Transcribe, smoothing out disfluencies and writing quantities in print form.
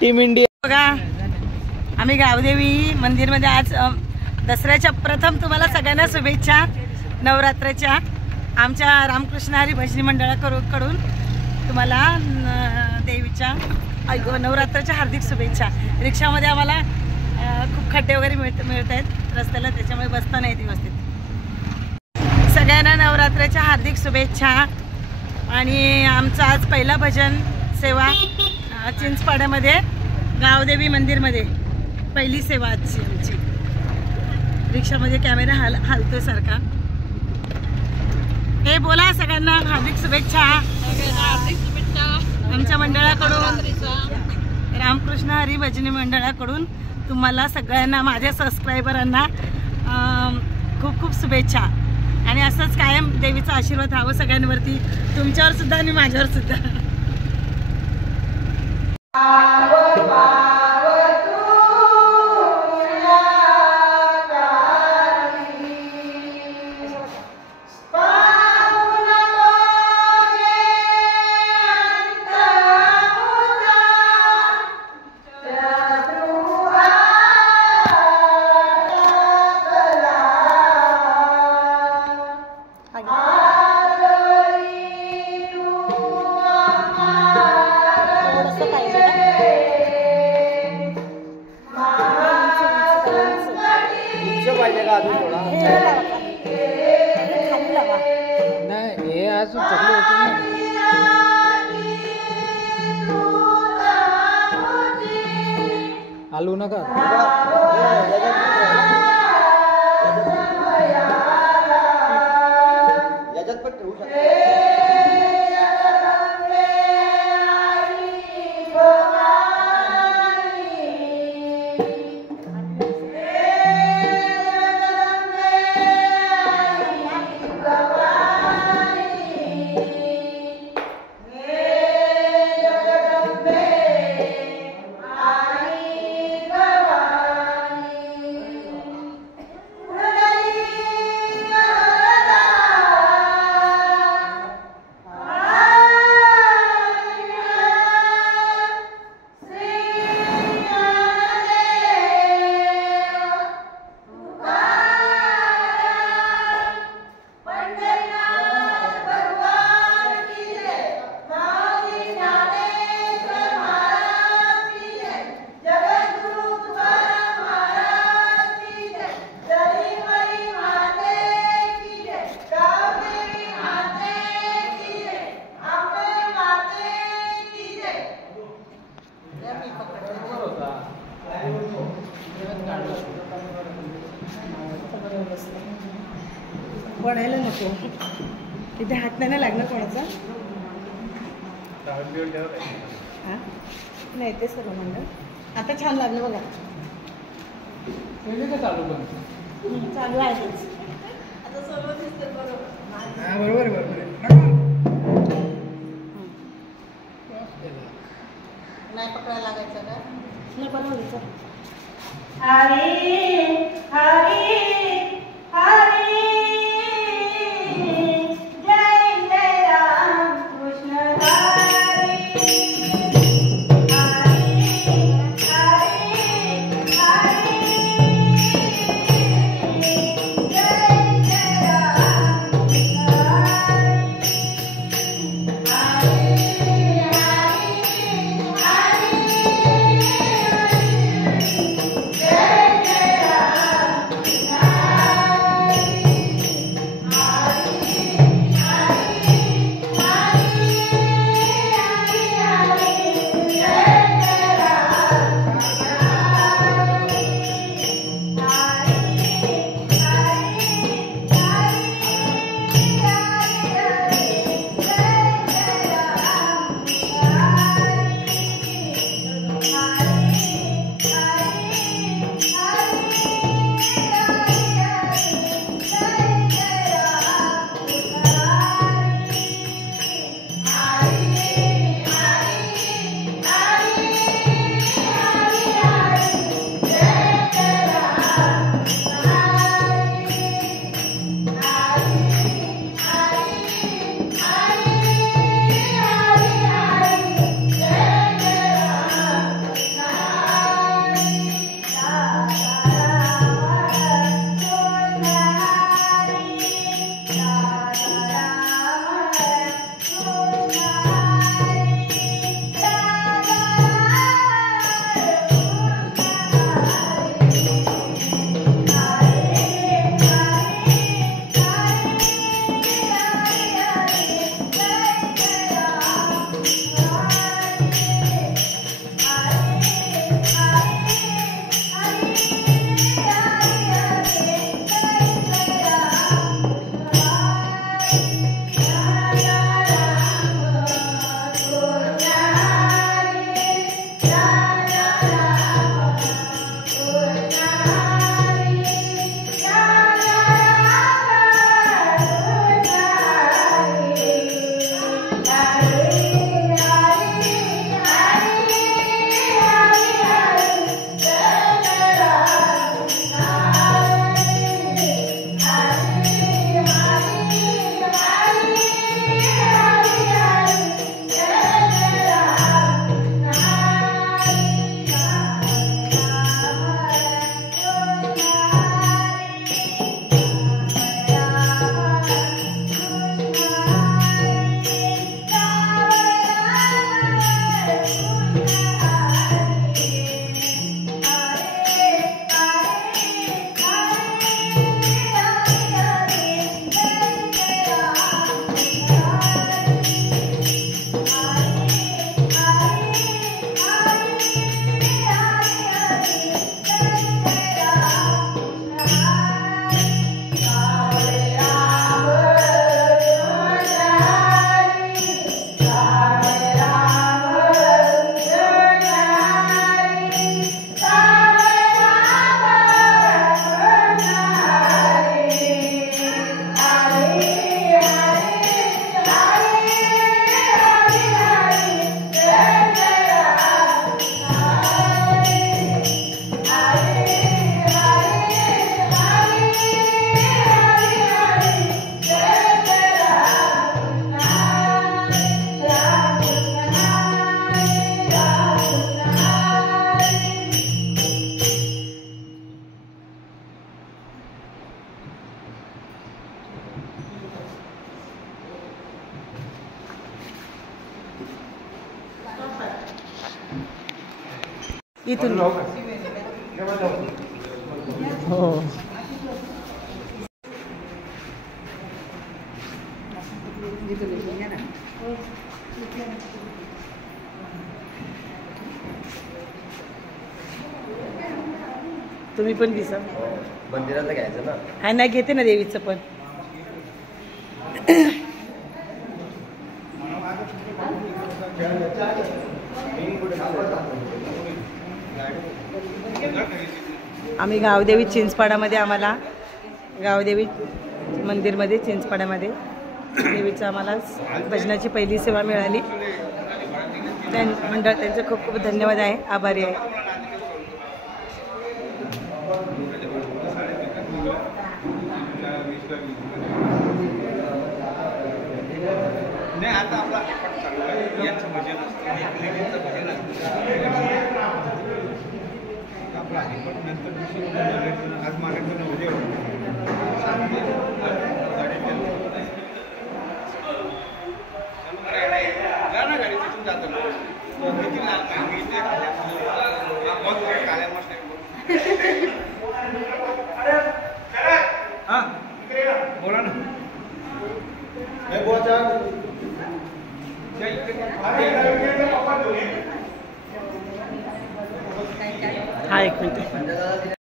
Team India बघा आम्ही गावदेवी मंदिरमध्ये आज दसऱ्याच्या प्रथम तुम्हाला सगळ्यांना शुभेच्छा नवरात्राच्या आमच्या रामकृष्ण हरी भजनी मंडळाकडून तुम्हाला देवीच्या नवरात्राच्या हार्दिक शुभेच्छा। रिक्षामध्ये आम्हाला खूप खड्डे वगैरे मिळत आहेत रस्त्याला, त्याच्यामुळे बसता नाही व्यवस्थित। सगळ्यांना नवरात्राच्या हार्दिक शुभेच्छा। आणि आमचं आज पहिला भजन सेवा चिंचपाड्यामध्ये गावदेवी मंदिरमध्ये पहिली सेवा आजची आमची। रिक्षामध्ये कॅमेरा हालतोय सारखा। हे बोला सगळ्यांना हार्दिक शुभेच्छा। आमच्या मंडळाकडून रामकृष्ण हरी भजनी मंडळाकडून तुम्हाला सगळ्यांना माझ्या सबस्क्रायबरांना खूप खूप शुभेच्छा। आणि असंच कायम देवीचा आशीर्वाद राहावं सगळ्यांवरती, तुमच्यावर सुद्धा आणि माझ्यावर सुद्धा। आलू नका याच्यात पण ठेवू शकतो। पडायला नको तिथे हात नाही लागणार कोणाचा। हां नाही ते सर्व मंडळ आता छान लागलं बघा। चालू आहे आता सर्व दिसते बरोबर। बरोबर बरोबर नाही पकडायला लागायचं का नाही बनवायचं। हरी हरी हरी इथून हो तुम्ही पण दिसा मंदिराचं घ्यायचं ना. हा नाही घेते ना देवीचं पण आम्ही गावदेवी चिंचपाडामध्ये आम्हाला गावदेवी मंदिरमध्ये चिंचपाड्यामध्ये देवीचं आम्हाला भजनाची पहिली सेवा मिळाली. मंडळ त्यांचे खूप खूप धन्यवाद आहे, आभारी आहे. नाही आता आपला चालू आहे यांचं भजन असतं लेडीजचं भजन असतं आपला हरिपट नंतर आज मागे उद्या ना गाडी तिथून जातो हां बोला ना हा एक मिनिट